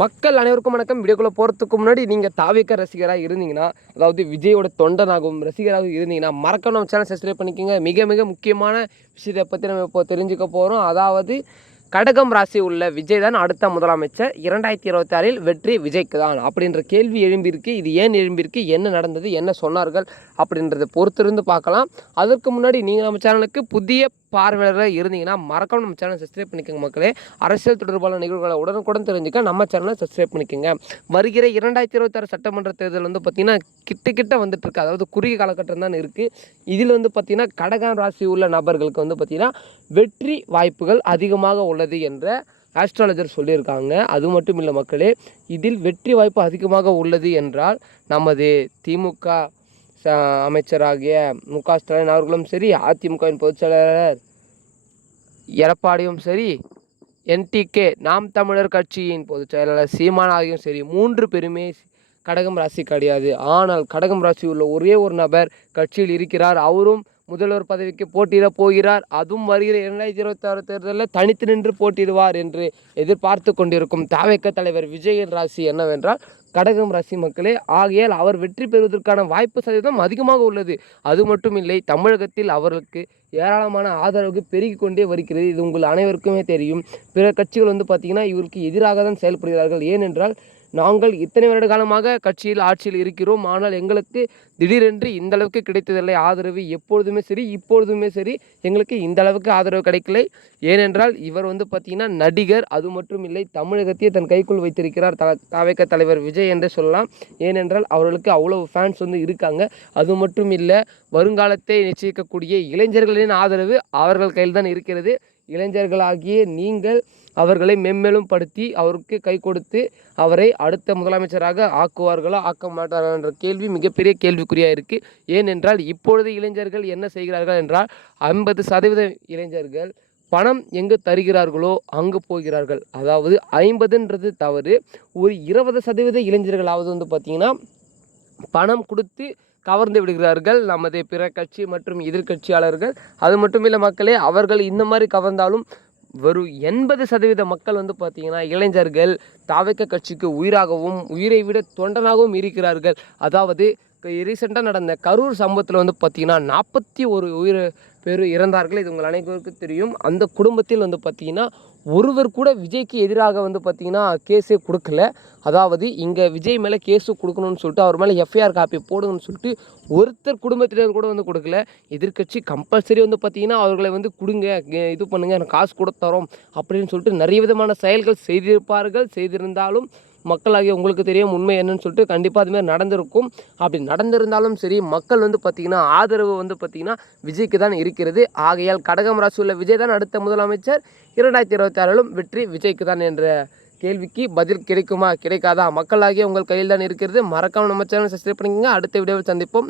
மக்கள் அனைவருக்கும் வணக்கம். வீடியோக்குள்ளே போகிறதுக்கு முன்னாடி நீங்கள் தாவேக்கா ரசிகராக இருந்தீங்கன்னா, அதாவது விஜயோட தொண்டனாகவும் ரசிகராகவும் இருந்தீங்கன்னா, மறக்காம நம்ம சேனல் சப்ஸ்கிரைப் பண்ணிக்கோங்க. மிக மிக முக்கியமான விஷயத்தை பற்றி நம்ம இப்போ தெரிஞ்சுக்க போகிறோம். அதாவது கடகம் ராசி உள்ள விஜய் தான் அடுத்த முதலமைச்சர். 2026 வெற்றி விஜய்க்கு தான் அப்படின்ற கேள்வி எழும்பியிருக்கு. இது ஏன் எழும்பியிருக்கு, என்ன நடந்தது, என்ன சொன்னார்கள் அப்படின்றத பொறுத்திருந்து பார்க்கலாம். அதற்கு முன்னாடி நீங்கள் நம்ம சேனலுக்கு புதிய பார்வையாளராக இருந்தீங்கன்னா மறக்காம நம்ம சேனலை சப்ஸ்கிரைப் பண்ணிக்கோங்க மக்களே. அரசியல் தொடர்பான நிகழ்வுகளை உடனுக்குடன் தெரிஞ்சுக்க நம்ம சேனலை சப்ஸ்கிரைப் பண்ணிக்கோங்க. வருகிற 2026 சட்டமன்ற தேர்தல் வந்து பார்த்திங்கன்னா கிட்ட வந்துட்டு இருக்கு. அதாவது குறுகிய காலகட்டம் தான் இருக்குது. இதில் வந்து பார்த்திங்கன்னா கடகம் ராசி உள்ள நபர்களுக்கு வந்து பார்த்திங்கன்னா வெற்றி வாய்ப்புகள் அதிகமாக உள்ளது என்ற ஆஸ்ட்ராலஜர் சொல்லியிருக்காங்க. அது மட்டும் இல்லை மக்களே, இதில் வெற்றி வாய்ப்பு அதிகமாக உள்ளது என்றால் நமது திமுக அமைச்சராகிய மு.க. ஸ்டாலின் அவர்களும் சரி, அதிமுகவின் பொதுச்செயலாளர் எடப்பாடியும் சரி, என்டிகே நாம் தமிழர் கட்சியின் பொதுச் செயலாளர் சீமான் ஆகியும் சரி, 3 பேருமே கடகம் ராசி கிடையாது. ஆனால் கடகம் ராசி உள்ள ஒரே ஒரு நபர் கட்சியில் இருக்கிறார். அவரும் முதல்வர் பதவிக்கு போட்டியிடப் போகிறார். அதுவும் வருகிற 2026 தேர்தலில் தனித்து நின்று போட்டியிடுவார் என்று எதிர்பார்த்து கொண்டிருக்கும் தாவேக்கா தலைவர் விஜயின் ராசி என்னவென்றால் கடகம் ராசி மக்களே. ஆகையால் அவர் வெற்றி பெறுவதற்கான வாய்ப்பு சதவீதம் அதிகமாக உள்ளது. அது மட்டும் இல்லை, தமிழகத்தில் அவர்களுக்கு ஏராளமான ஆதரவு பெருகி கொண்டே வருகிறது. இது உங்கள் அனைவருக்குமே தெரியும். பிற கட்சிகள் வந்து பார்த்திங்கன்னா இவருக்கு எதிராக தான் செயல்படுகிறார்கள். ஏனென்றால் நாங்கள் இத்தனை வருட காலமாக கட்சியில் ஆட்சியில் இருக்கிறோம். ஆனால் எங்களுக்கு திடீரென்று இந்த அளவுக்கு கிடைத்ததில்லை ஆதரவு. எப்பொழுதுமே சரி, இப்பொழுதுமே சரி, எங்களுக்கு இந்த அளவுக்கு ஆதரவு கிடைக்கலை. ஏனென்றால் இவர் வந்து பார்த்திங்கன்னா நடிகர். அது மட்டும் இல்லை, தமிழகத்தையே தன் கைக்குள் வைத்திருக்கிறார் தாவேக்கா தலைவர் விஜய் என்றே சொல்லலாம். ஏனென்றால் அவர்களுக்கு அவ்வளவு ஃபேன்ஸ் வந்து இருக்காங்க. அது மட்டும் இல்லை, வருங்காலத்தை நிச்சயிக்கக்கூடிய இளைஞர்களின் ஆதரவு அவர்கள் கையில் தான் இருக்கிறது. இளைஞர்களாகிய நீங்கள் அவர்களை மென்மேலும் படுத்தி அவருக்கு கை கொடுத்து அவரை அடுத்த முதலமைச்சராக ஆக்குவார்களா ஆக்க மாட்டார்கள் என்ற கேள்வி மிகப்பெரிய கேள்விக்குறியாக இருக்குது. ஏனென்றால் இப்பொழுது இளைஞர்கள் என்ன செய்கிறார்கள் என்றால் 50% இளைஞர்கள் பணம் எங்கு தருகிறார்களோ அங்கு போகிறார்கள். அதாவது 50ன்றது தவறு. ஒரு 20% இளைஞர்களாவது வந்து பார்த்திங்கன்னா பணம் கொடுத்து கவர்ந்து விடுகிறார்கள் நமது பிற கட்சி மற்றும் எதிர்கட்சியாளர்கள். அது மட்டும் இல்லை மக்களே, அவர்கள் இந்த மாதிரி கவர்ந்தாலும் வெறும் 80% மக்கள் வந்து பார்த்திங்கன்னா இளைஞர்கள் தாவேக்கா கட்சிக்கு உயிராகவும் உயிரை விட தொண்டனாகவும் இருக்கிறார்கள். அதாவது ரீசெண்டாக நடந்த கரூர் சம்பவத்தில் வந்து பார்த்திங்கன்னா 41 பேர் இறந்தார்கள். இது உங்கள் அனைவருக்கும் தெரியும். அந்த குடும்பத்தில் வந்து பார்த்திங்கன்னா ஒருவர் கூட விஜய்க்கு எதிராக வந்து பார்த்திங்கன்னா கேஸே கொடுக்கல. அதாவது இங்கே விஜய் மேலே கேஸு கொடுக்கணும்னு சொல்லிட்டு அவர் மேலே எஃப்ஐஆர் காப்பி போடுங்கன்னு சொல்லிட்டு ஒருத்தர் குடும்பத்தினர் கூட வந்து கொடுக்கல. எதிர்கட்சி கம்பல்சரி வந்து பார்த்திங்கன்னா அவர்களை வந்து கொடுங்க, இது பண்ணுங்க, எனக்கு காசு கூட தரோம் அப்படின்னு சொல்லிட்டு நிறைய விதமான செயல்கள் செய்திருந்தாலும் மக்களாகிய உங்களுக்கு தெரியும் உண்மை என்னன்னு சொல்லிட்டு கண்டிப்பாக அதுமாதிரி நடந்திருக்கும். அப்படி நடந்திருந்தாலும் சரி, மக்கள் வந்து பார்த்திங்கன்னா ஆதரவு வந்து பார்த்திங்கன்னா விஜய்க்கு தான் இருக்கிறது. ஆகையால் கடகம் ராசி உள்ள விஜய் தான் அடுத்த முதலமைச்சர். 2026 வெற்றி விஜய்க்கு தான் என்ற கேள்விக்கு பதில் கிடைக்குமா கிடைக்காதா மக்களாகிய உங்கள் கையில் தான் இருக்கிறது. மறக்காமல் நம்ம சேனல் சப்ஸ்கிரைப் பண்ணிக்கோங்க. அடுத்த வீடியோவில் சந்திப்போம்.